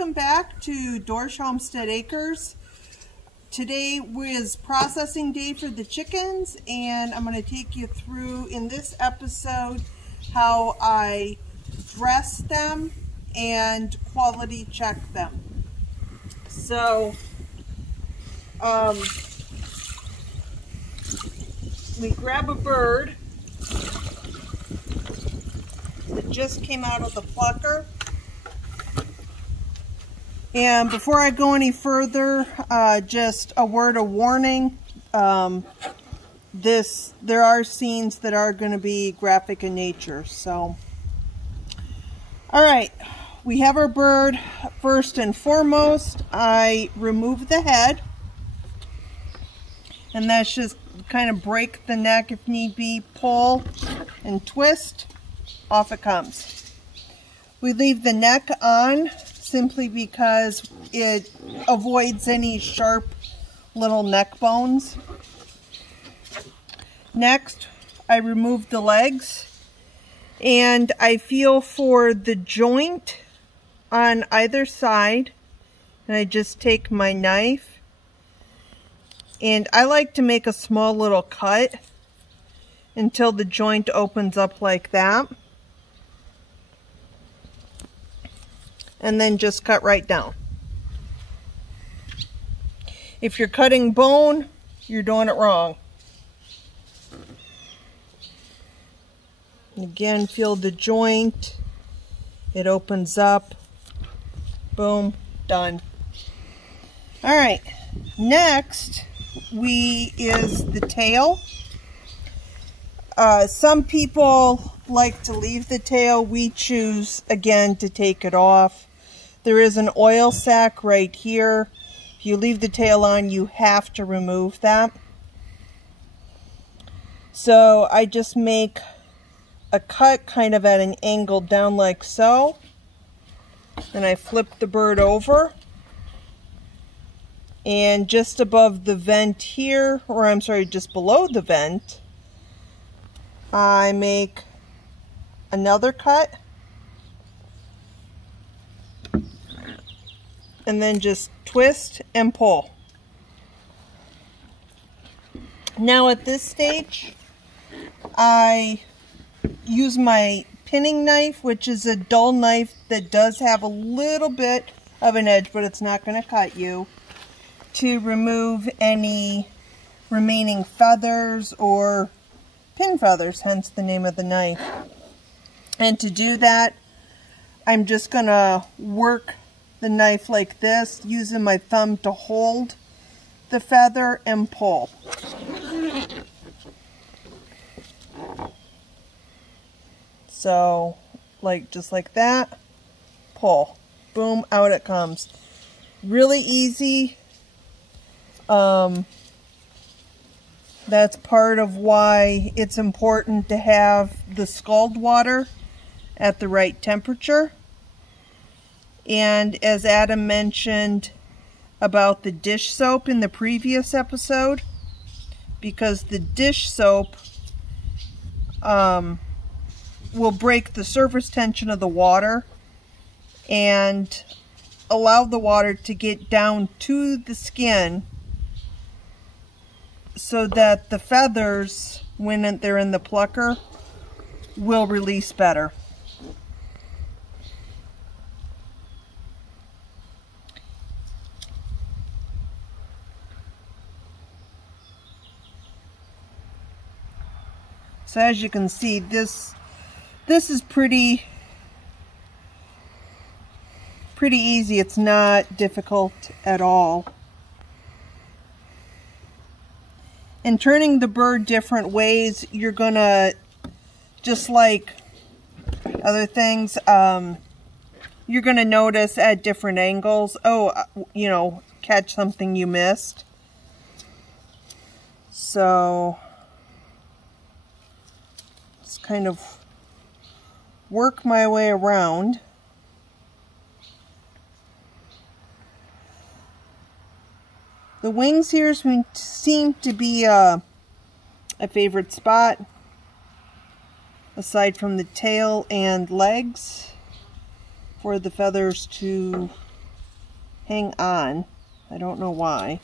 welcome back to Dorsch Homestead Acres. Today is processing day for the chickens, and I'm going to take you through in this episode how I dress them and quality check them. So we grab a bird that just came out of the plucker. And before I go any further, just a word of warning. There are scenes that are going to be graphic in nature. So, all right, we have our bird. First and foremost, I remove the head, and that's just kind of break the neck if need be, pull and twist, off it comes. We leave the neck on simply because it avoids any sharp little neck bones. Next, I remove the legs and I feel for the joint on either side, and I just take my knife and I like to make a small little cut until the joint opens up like that. And then just cut right down. If you're cutting bone, you're doing it wrong. Again, feel the joint. It opens up. Boom, done. All right, next is the tail. Some people like to leave the tail. We choose, again, to take it off. There is an oil sac right here. If you leave the tail on, you have to remove that. So I just make a cut kind of at an angle down like so. Then I flip the bird over. And just above the vent here, or I'm sorry, just below the vent, I make another cut. And then just twist and pull. Now at this stage, I use my pinning knife, which is a dull knife that does have a little bit of an edge, but it's not going to cut you, to remove any remaining feathers or pin feathers, hence the name of the knife. And to do that, I'm just going to work the knife like this, using my thumb to hold the feather and pull. So, just like that, pull. Boom, out it comes. Really easy. That's part of why it's important to have the scald water at the right temperature. And as Adam mentioned about the dish soap in the previous episode, because the dish soap will break the surface tension of the water and allow the water to get down to the skin so that the feathers, when they're in the plucker, will release better. So as you can see, this is pretty easy. It's not difficult at all. In turning the bird different ways, you're gonna, just like other things, you're gonna notice at different angles, catch something you missed. So kind of work my way around. The wings here seem to be a favorite spot, aside from the tail and legs, for the feathers to hang on. I don't know why.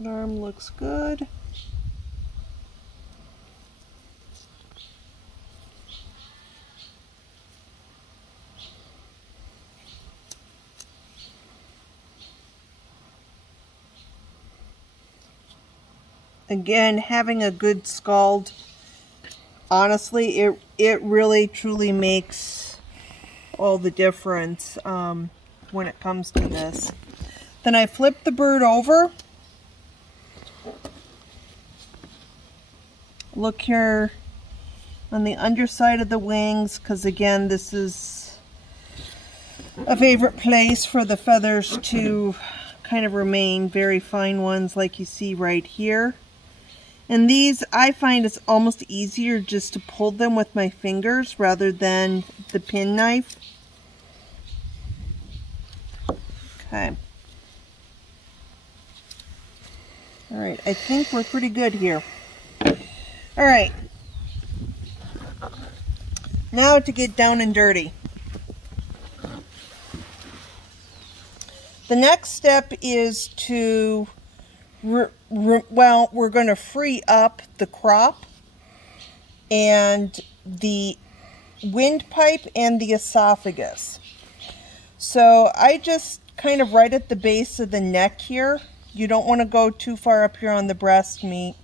That arm looks good. Again, having a good scald, honestly, it really truly makes all the difference when it comes to this. Then I flip the bird over. Look here on the underside of the wings, because again, this is a favorite place for the feathers to kind of remain, very fine ones like you see right here. And these, I find it's almost easier just to pull them with my fingers rather than the pen knife. Okay. All right, I think we're pretty good here. All right, now to get down and dirty. The next step is to, well, we're going to free up the crop and the windpipe and the esophagus. So I just kind of right at the base of the neck here. You don't want to go too far up here on the breast meat.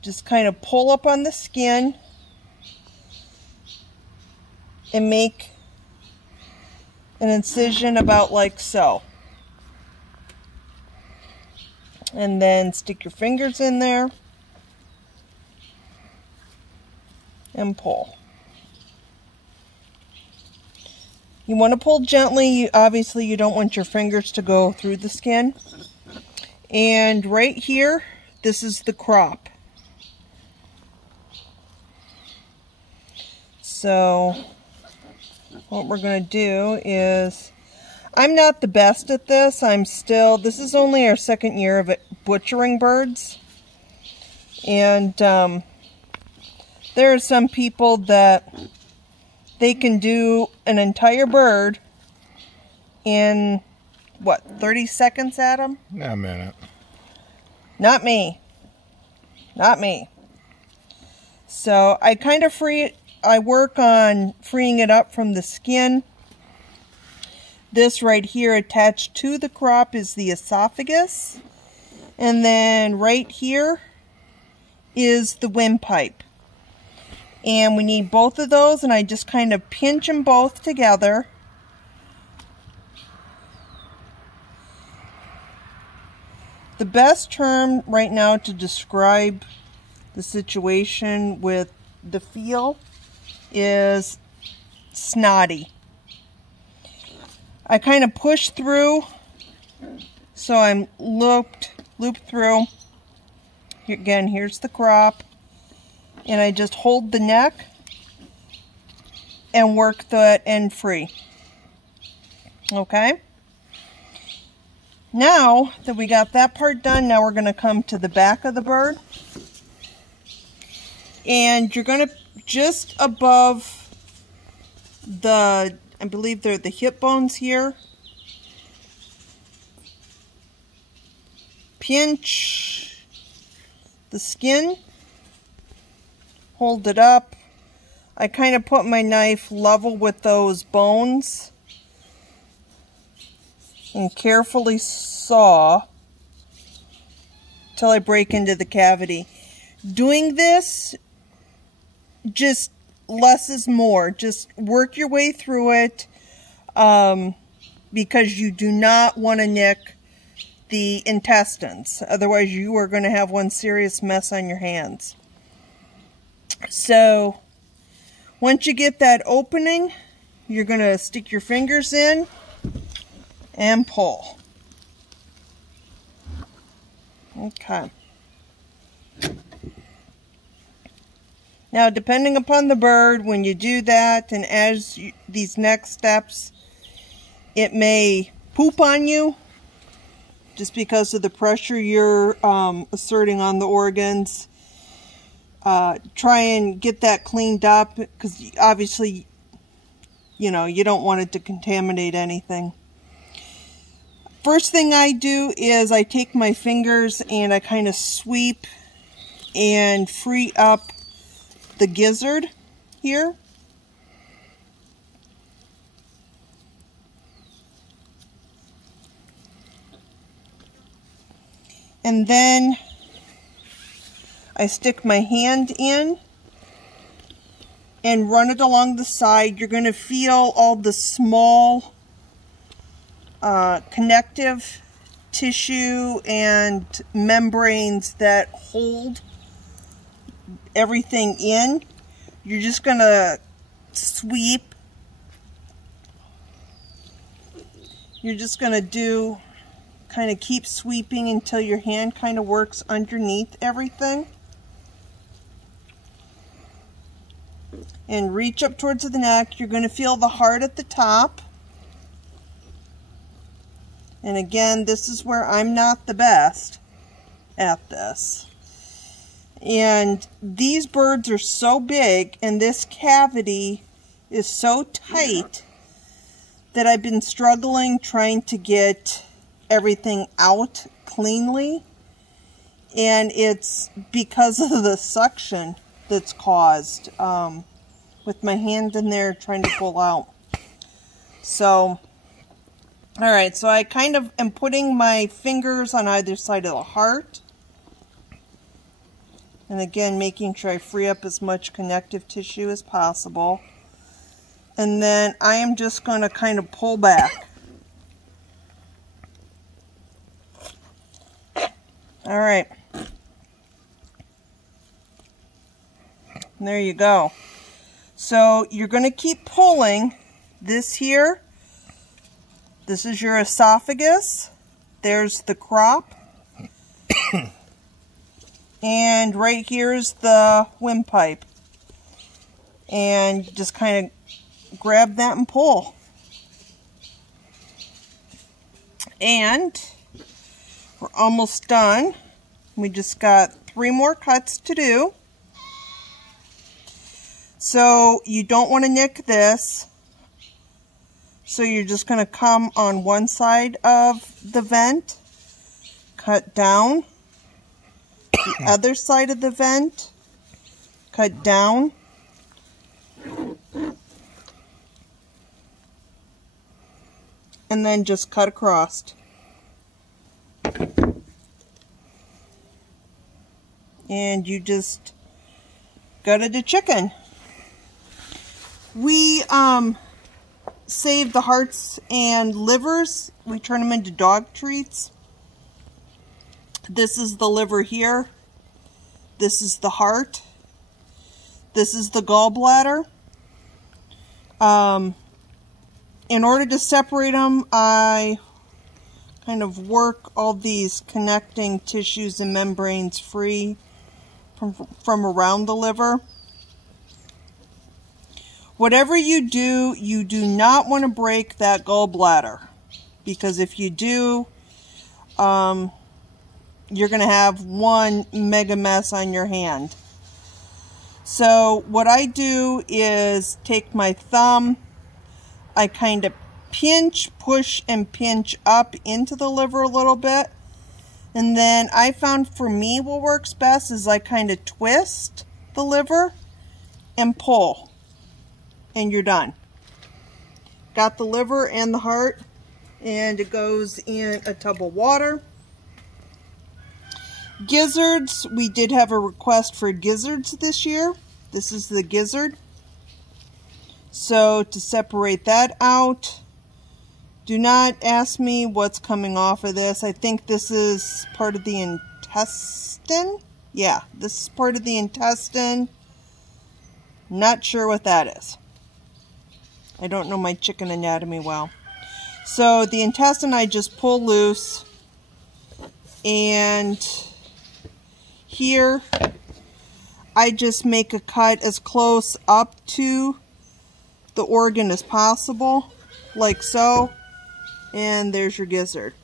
Just kind of pull up on the skin and make an incision about like so. And then stick your fingers in there and pull. You want to pull gently. Obviously, you don't want your fingers to go through the skin. And right here, this is the crop. So what we're going to do is, I'm not the best at this. This is only our second year of butchering birds. And there are some people that they can do an entire bird in, what, 30 seconds, Adam? A minute. Not me. Not me. So I kind of I work on freeing it up from the skin. This right here attached to the crop is the esophagus. And then right here is the windpipe. And we need both of those, and I just kind of pinch them both together. The best term right now to describe the situation with the feel is snotty. I kind of push through, so I'm looped through. Here, again, here's the crop. And I just hold the neck and work that end free. Okay? Now that we got that part done, now we're going to come to the back of the bird. And you're going to, just above the, I believe they're the hip bones here, pinch the skin. Hold it up. I kind of put my knife level with those bones and carefully saw till I break into the cavity. Doing this, just less is more. Just work your way through it because you do not want to nick the intestines. Otherwise, you are going to have one serious mess on your hands. So once you get that opening, you're going to stick your fingers in and pull. Okay. Now, depending upon the bird, when you do that, and as these next steps, it may poop on you just because of the pressure you're asserting on the organs. Try and get that cleaned up, because obviously, you know, you don't want it to contaminate anything. First thing I do is I take my fingers and I kind of sweep and free up the gizzard here. And then I stick my hand in and run it along the side. You're going to feel all the small connective tissue and membranes that hold everything in. You're just going to sweep. You're just going to do, kind of keep sweeping until your hand kind of works underneath everything. And reach up towards the neck. You're going to feel the heart at the top. And again, this is where I'm not the best at this. And these birds are so big, and this cavity is so tight that I've been struggling trying to get everything out cleanly. And it's because of the suction that's caused with my hand in there trying to pull out. So, alright, so I kind of am putting my fingers on either side of the heart. And again, making sure I free up as much connective tissue as possible. And then I am just going to kind of pull back. Alright. There you go. So you're going to keep pulling this here. This is your esophagus. There's the crop. And right here is the windpipe. And just kind of grab that and pull. And we're almost done. We just got 3 more cuts to do. So you don't want to nick this. So you're just going to come on one side of the vent, cut down. The other side of the vent, cut down. And then just cut across. And you just gutted a chicken. We save the hearts and livers. We turn them into dog treats. This is the liver here. This is the heart. This is the gallbladder. In order to separate them, I kind of work all these connecting tissues and membranes free from around the liver. Whatever you do not want to break that gallbladder, because if you do, you're going to have one mega mess on your hand. So what I do is take my thumb, I kind of pinch, push, and pinch up into the liver a little bit. And then I found for me what works best is I kind of twist the liver and pull. And you're done. Got the liver and the heart, and it goes in a tub of water. Gizzards, we did have a request for gizzards this year. This is the gizzard. So to separate that out, do not ask me what's coming off of this. I think this is part of the intestine. Yeah, this is part of the intestine. Not sure what that is. I don't know my chicken anatomy well. So the intestine I just pull loose, and here I just make a cut as close up to the organ as possible, like so, and there's your gizzard.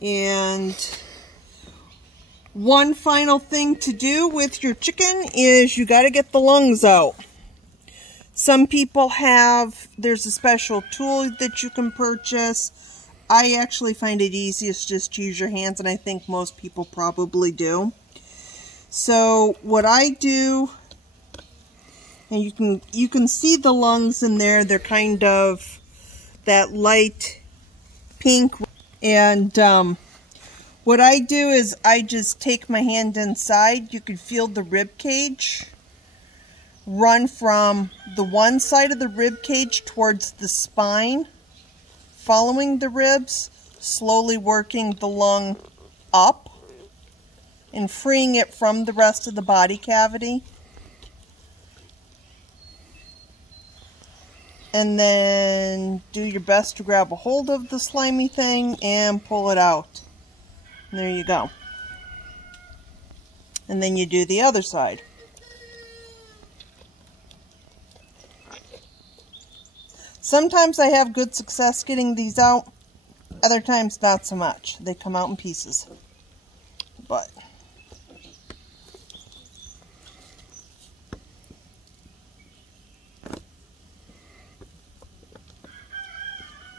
And one final thing to do with your chicken is you got to get the lungs out. Some people have, there's a special tool that you can purchase. I actually find it easiest just to use your hands, and I think most people probably do. So what I do, and you can see the lungs in there, they're kind of that light pink. And what I do is I just take my hand inside. You can feel the rib cage run from the one side of the rib cage towards the spine, following the ribs, slowly working the lung up and freeing it from the rest of the body cavity. And then do your best to grab a hold of the slimy thing and pull it out. And there you go. And then you do the other side. Sometimes I have good success getting these out. Other times not so much. They come out in pieces. But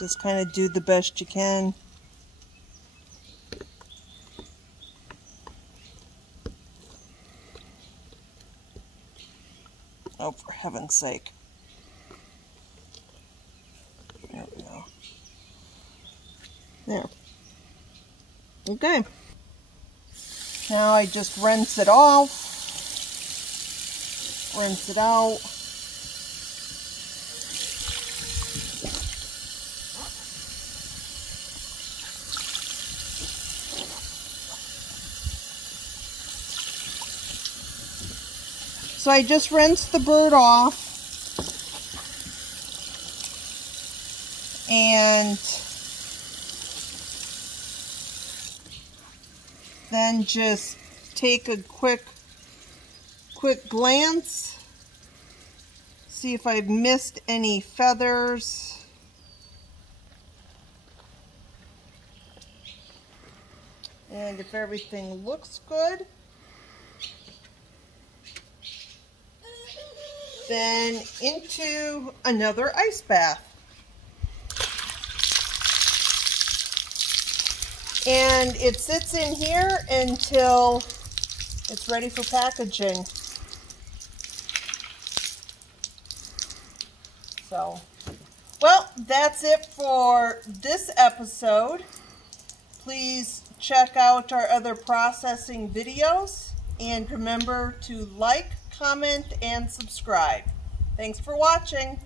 just kind of do the best you can. Oh, for heaven's sake. There we go. There. Okay. Now I just rinse it off. Rinse it out. So I just rinsed the bird off, and then just take a quick glance, see if I've missed any feathers. And if everything looks good, then into another ice bath. And it sits in here until it's ready for packaging. So, well, that's it for this episode. Please check out our other processing videos, and remember to like, comment, and subscribe. Thanks for watching.